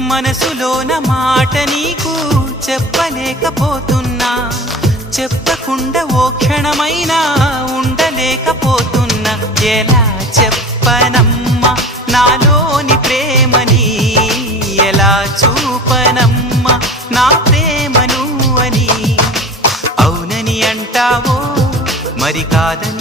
మనసులోన మాట నీకు చెప్పలేకపోతున్నా, చెప్పకుండా ఓ క్షణమైనా ఉండలేకపోతున్నా. ఎలా చెప్పనమ్మా నాలోని ప్రేమని, ఎలా చూపనమ్మా నా ప్రేమను అని. అవునని అంటావో మరి కాదని